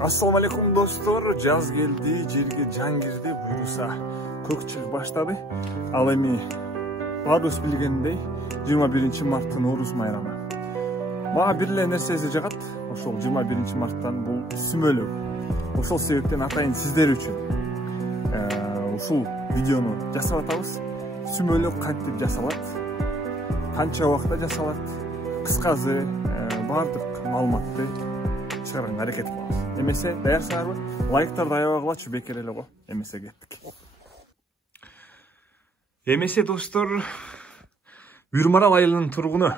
Assalamu alaikum dostlar. Jaz geldi, жерге жан кирди, буюрса көк чыгып баштады. Ал эми баарыбыз билгендей 21 марттын Орус майрамы. Мага бир эле нерсе эсе жагат. Ошол 21 марттан бул сүмөлөк. Ошол себептен атайын сиздер үчүн ушул видеону жасап атабыз. Сүмөлөк кантип жасалат? Канча убакытта жасалат? Кыскасы баардык маалыматты чыгарганга аракет кылабыз. Эмесе даярсыңарбы? Лайктарды аябай кылачы, бекер эле го. Эмесе кеттик. Эмесе достор, Үрмарал айылынын тургуну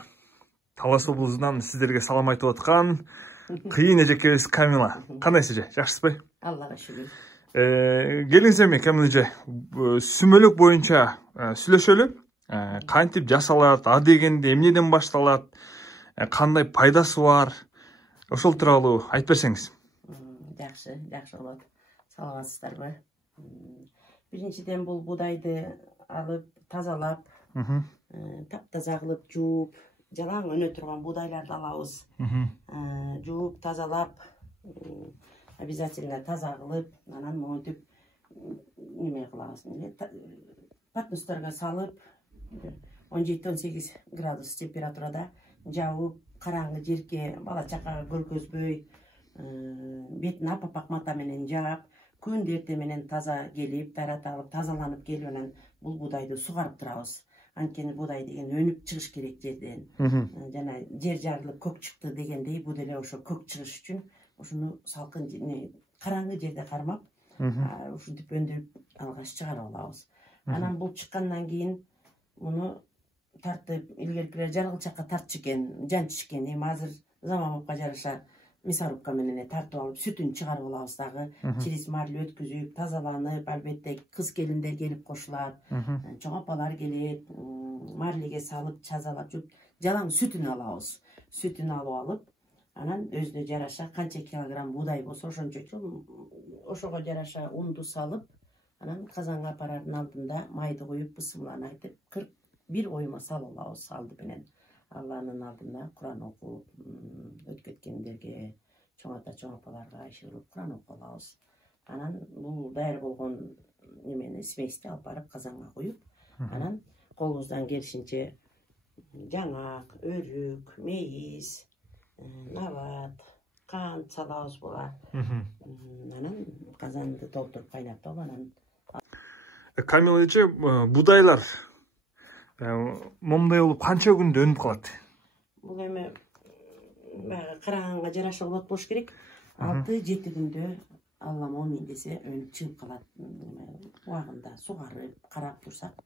Талас облусунан сиздерге салам айтып аткан кыйын эжекебиз Камила. Кандайсыз эже? Жакшысызбы? Аллага шүгүр. Келиңиз эми Камила эже, сүмөлөк боюнча сүйлөшөлү. Кантип жасалат, адегенде эмнеден башталат, кандай пайдасы бар? Ошол тууралуу айтып берсеңиз. Жакшы болот. Саламатсыздарбы? Биринчиден бул будайды алып, тазалап, таптаза кылып жууп, жалаң өнө турган будайларды алабыз. Жууп, тазалап, обязательно таза кылып, анан монтип неме кылабыз. Патносторго салып, 17-18 градус температурада жабып, караңгы жерге бала чакага көргөзбөй, бетин апапак мата менен жаап, күн эрте менен таза келип, тараталып, тазаланып келип анан бул будайды сугарып турабыз. Анткени будай деген өнүп чыгыш керек жерден. Жана жер жарылып көк чыкты дегендей, бул деле ошо көк чыгыш үчүн ошону салкын караңгы жерде кармап, ушинтип өндүрүп алгач чыгарып алабыз. Анан бул чыккандан кийин муну тартып, илгеркилер жаргылчакка тартчу экен, жанчыш экен. Эми азыр заманбапка жараша мясорубка менен тартып алып, сүтүн чыгарып алабыз дагы. Через марлы өткүзүп, тазаланып, албетте кыз келиндер келип кошулат, чоң апалар келет, марлиге салып, тазалап жууп, жалаң сүтүн алабыз. Сүтүн алып, анан өзүнө жараша канча килограмм будай болсо ошончо ошого жараша унду салып, анан казанга апарардын алдында майды коюп, бысмылланы айтып, 41 ойма салып алабыз алды менен. Алланын алдында Куран окуп, өткөткендерге, чоң ата, чоң апаларга айшыгып Куран окуп алабыз. Анан бул даяр болгон немени смести алып барып казанга коюп, анан колубуздан келишинче жаңак, өрүк, мейиз, нават, кант салабыз буга. Анан казанды толтуруп кайнатып анан Камила эже, будайлар момундай болуп канча күндө өнүп калат? Бул эми караганга жараша болуш керек. 6-7 күндө Алла момин десе өнүп чыгып калат. Убагында сугарып, карап турсак,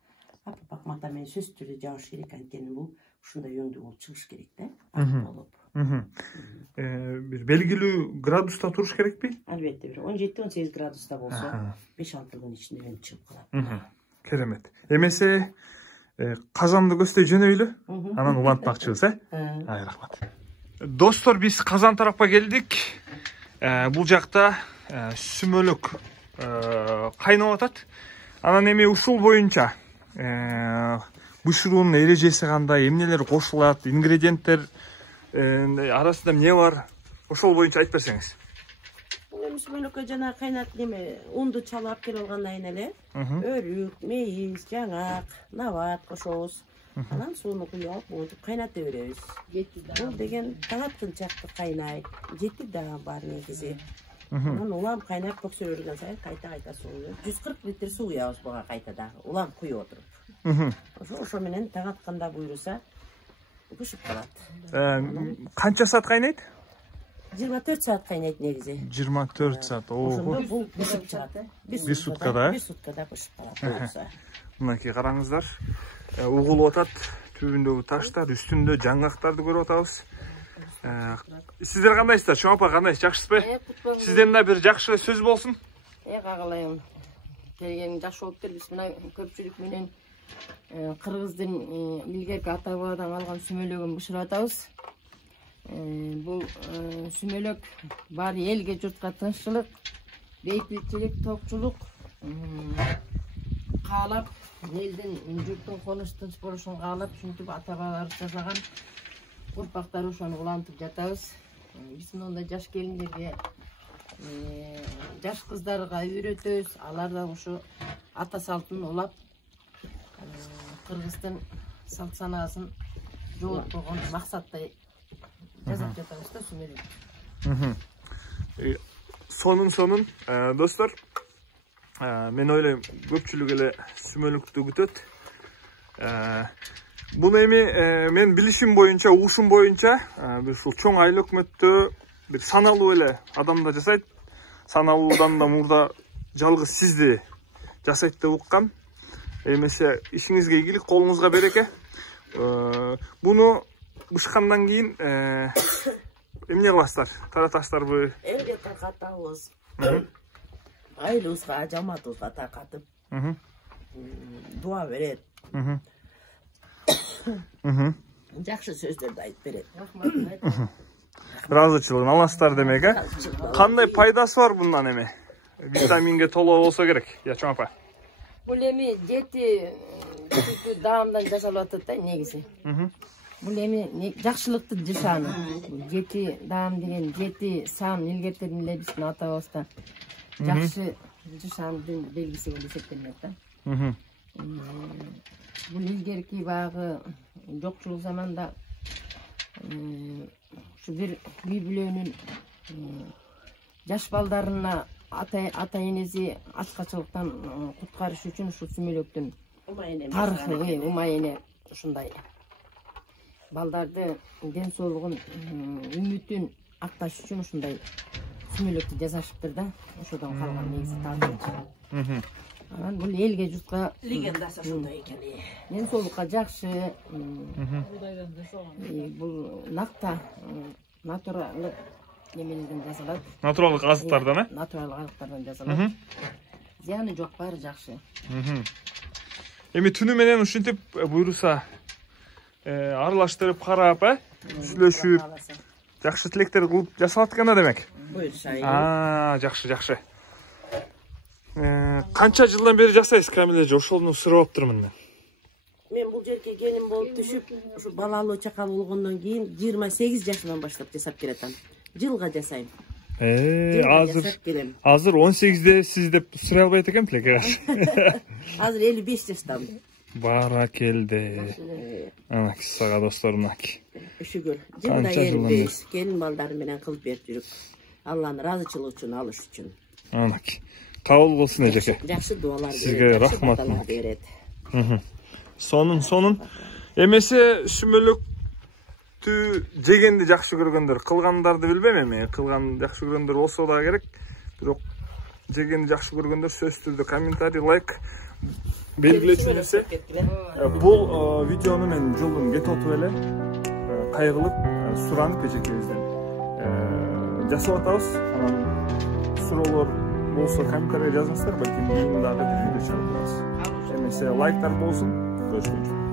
апапак мата менен сөзсүз жабыш керек. Анткени бул ушундай өңдүү болуп чыгыш керек да, болуп. Бир белгилүү градуста туруш керекпи? Албетте, бир 17-18 градуста болсо, 5-6 күн ичинде өнүп чыгып калат. Керемет. Эмесе казанды көздөй жөнөйлү, анан улантмакчыбыз, рахмат. Достор, биз Казан тарапка келдик. Бул жакта сүмөлөк кайнап атат. Анан эми ушул боюнча бышыруунун эрежеси кандай, эмнелер кошулат, ингредиенттер арасында эмне бар? Ошол боюнча айтып берсеңиз. Сүмөлөккө жана кайнат неме унду чалап келип алгандан кийин эле өрүк, мейиз, жаңак, нават кошобуз. Анан сууну куюп алып, монтип кайната беребиз. Бул деген таңаткынчакты кайнайт. Жети да бар негизи. Анан улам кайнап көксө берген сайын кайта суу. 140 литр суу куябыз буга кайта дагы. Улам куюп отуруп. Ошо менен таң атканда буйруса бышып калат. Канча саат кайнайт? 24 саат кайнайт негизи. 24 саат. Ошондо бул бышып чыгат. 1 суткада? 1 суткада бышып калат. Мынакей караңыздар. Угулуп атат, түбүндөгү таштар, үстүндө жаңгактарды көрүп атабыз. Сиздер кандайсыздар? Чоң апа кандайсыз? Жакшысызбы? Сизден да бир жакшы сөз болсун. Кагалайым. Келгениң жакшы болуп кел. Биз мына көпчүлүк менен кыргыздын илгерки ата бабадан алган сүмөлөгүн бышырып атабыз. Бул сүмөлөк бар элге, журтка тынччылык, бейпилчилик, токчулук каалап, элдин журттун конуш тынч болушун каалап, ушинтип ата бабаларыбыз жасаган, урпактары ошону улантып жатабыз. Биздин онда жаш келиндерге жаш кыздарга үйрөтөбүз. Алар да ушу ата салтын улап, кыргыздын салт санаасын жоготкон максатта жасап жатабыз да сүмөлөк. Сонун достор, мен ойлойм көпчүлүк эле сүмөлүктү күтөт. Буну эми мен билишим боюнча, угушум боюнча, бир ушул чоң айыл өкмөттө бир саналуу эле адамдар жасайт. Саналуудан да мурда жалгыз сизди жасайт деп уккам. Эмесе ишиңизге ийгилик, колуңузга береке. Буну бышкандан кийин эмне кыласыздар? Таратасыздарбы? Элге таркатабыз. Айылыбызга, жамаатыбызга таркатып, дуа берет. Жакшы сөздөрдү айтып берет. Ыраазычылыгын аласыздар демек, Кандай пайдасы бар bundan эми? Витаминге толуу болсо керек, Ячым апа. Бул эми жети даамдан жасалып атат да негизи. Бул эми жакшылыктын нышаны. Жети даам деген жети сан илгертен эле биздин атабызда жакшы нышандын белгиси болуп эсептелет да. Бул илгерки багы жокчулук заманда ушу бир үй бүлөнүн жаш балдарына ата энеси ачкачылыктан куткарыш үчүн ушу сүмөлөктүн тарыхы, умайыне ушундай балдарды ден соолугун, үмүтүн акташ үчүн ушундай сүмөлөктү жасашыптыр да. Ошодон калган негизи таалим. Анан бул элге журтка Легендасы ошондой экен. Ден соолукка жакшы. Бул накта натуралдык неменеден жасалат. Натуралдык азыктардан, э? Натуралдык азыктардан жасалат. Зыяны жок, баары жакшы. Эми түнү менен ушинтип буйруса аралаштырып карап, сүйлөшүп, жакшы тилектер кылып жасалат экен демек. Буйруса. Жакшы. Канча жылдан бери жасайсыз, Камил эже? Ошону сурап турмун мен. Мен бул жерге келин болуп түшүп, ушу балалуу чакалуу болгондон кийин 28 жашымдан баштап жасап келатам. Жылга жасайм. Азыр 18де сиз деп сурай албайт экен тилекер. Азыр 55 жаштамын. Баракелде. Анак сага достор мынакей. Шүгүр. Жылда келбейбиз. Келин балдары менен кылып берип жүрүп, Алланын ыраазычылыгы үчүн алыш үчүн. Анак. Кабыл болсун эжеке. Жакшы дуалар берет. Сизге рахмат. Берет. Сонун. Эмесе сүмөлөктү жегенди жакшы көргөндөр, кылгандарды билбейм эми. Кылган жакшы көргөндөр болсо да керек. Бирок жегенди жакшы көргөндөр сөзсүз түрдө комментарий, лайк белгилечүңүзсө. Бул видеону мен жылдын кетип эле кайгылып суранып эжекебизден жасап атабыз. Анан суроолор болсо комментарийге жазыңыздар, балким кийин дагы бир видео чыгарып беребиз. Эмесе лайктар болсун. Görüşmek üzere.